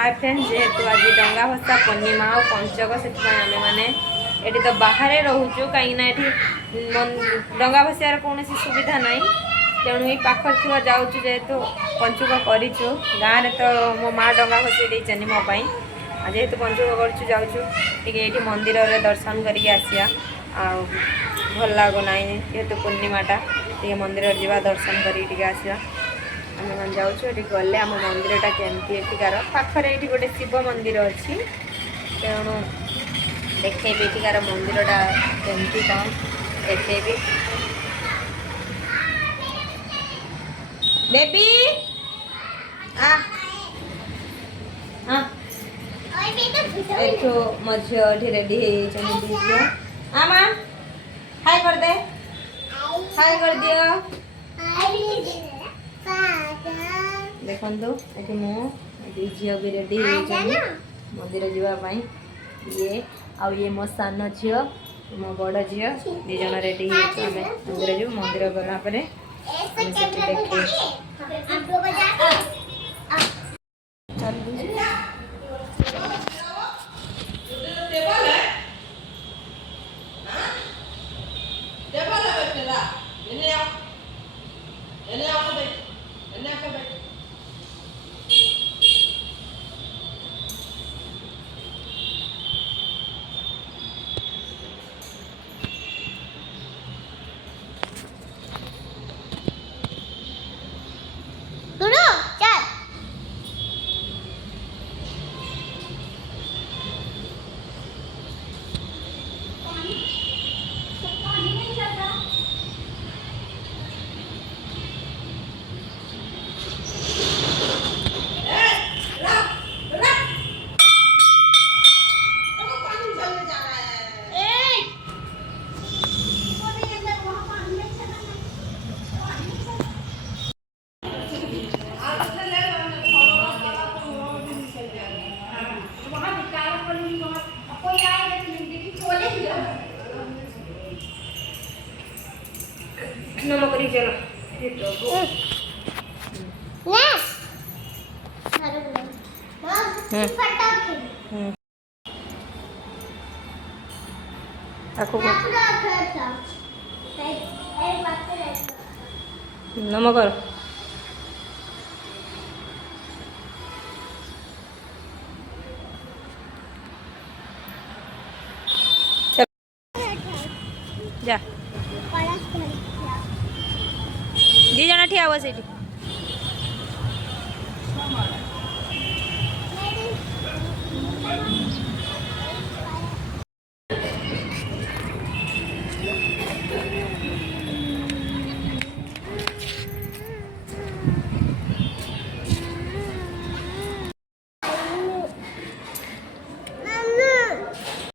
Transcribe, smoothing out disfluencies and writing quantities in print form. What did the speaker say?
Hi friends, जेहेतु आज डंगा भसा पूर्णिमा और पंचक से आम मैंने ये तो बाहर रोचु कहीं डंगा भसार कौन सुविधा ना तेणु ये पाखर थी जाऊँ जेहेतु पंचुक करूँ गाँव में तो मो माँ डंगा भसई देनी मोपाई जेहेतु पंचुक करूँ जाऊँ ये मंदिर में दर्शन करके आसिया भल लगुना जेहेतु पूर्णिमाटा टे मंदिर जावा दर्शन करके आसिया आम मैंने जाऊँ गले आम मंदिरटा केमती एठिकार पाखरे ये गोटे शिव मंदिर अच्छी तेणु देखेबी एठिकार मंदिरटा केमती कौन देखेबी। बेबी एठो मो झी रेडी हो आमा हाय कर दे हाय कर दियो देखो ये मो झील भी रेडी मंदिर जावाई ये आउ ये मो सान झी मो बड़ झी दीज रेडी आम मंदिर जीव मंदिर गलापर देखे नमक चलो नमक जा दी जना ठिया हुआ से